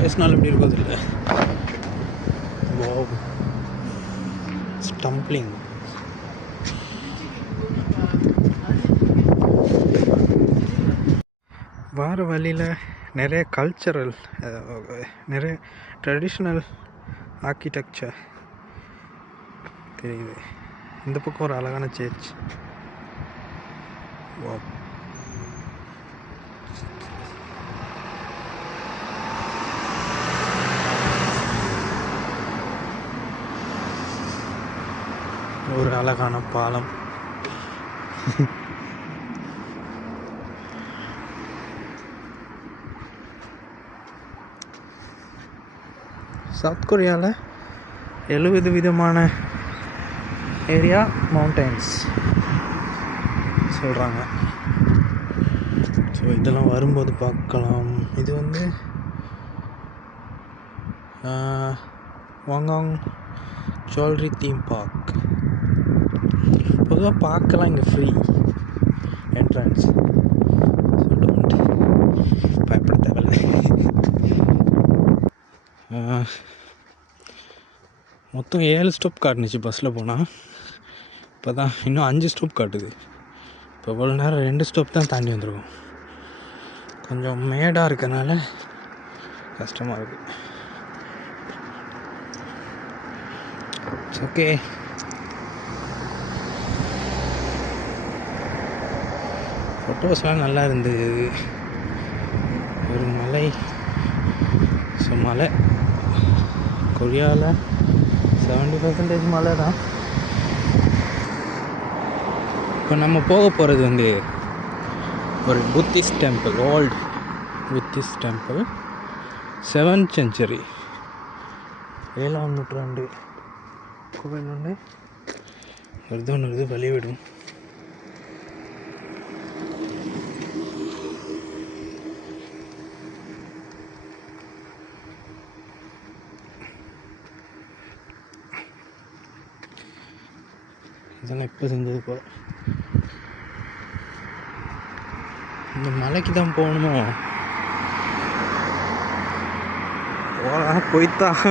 பேசினாலும் எப்படி இருக்கும் இல்லை. Wow, stumbling. வார வழியில் நிறைய கல்ச்சரல், நிறைய ட்ரெடிஷ்னல் ஆர்கிடெக்சர் தெரியுது. இந்த பக்கம் ஒரு அழகான சர்ச். வாவ், ஒரு அழகான பாலம். சவுத் கொரியாவில் 70 விதமான ஏரியா மவுண்டன்ஸ் சொல்கிறாங்க. ஸோ இதெல்லாம் வரும்போது பார்க்கலாம். இது வந்து வாங்காங் ஜுவல்லரி தீம் பார்க். பொதுவாக பார்க்கலாம் இங்கே ஃப்ரீ என்ட்ரன்ஸ். ஸோ டோன்ட் பயப்பட தேவையில்லை. மொத்தம் 7 ஸ்டாப் காட்டுனுச்சு பஸ்ஸில் போனால். இப்போ தான் இன்னும் 5 ஸ்டாப் காட்டுது. இப்போ இவ்வளோ நேரம் 2 ஸ்டாப் தான் தாண்டி வந்துருக்கோம். கொஞ்சம் மேடாக இருக்கனால கஷ்டமாக இருக்குது. It's okay. ஃபோட்டோஸ்லாம் நல்லா இருந்தது. ஒரு மலை. ஸோ மலை கொரியாவில் 70% மலை தான். இப்போ நம்ம போக போகிறது வந்து ஒரு Buddhist temple, old Buddhist temple, 7th century, 7ஆம் நூற்றாண்டு கோவில் ஒன்று வருது வழிவிடும். இதெல்லாம் இப்போ செஞ்சது போல். இந்த மலைக்கு தான் போகணுமோ? போகலாம், போய்த்தான்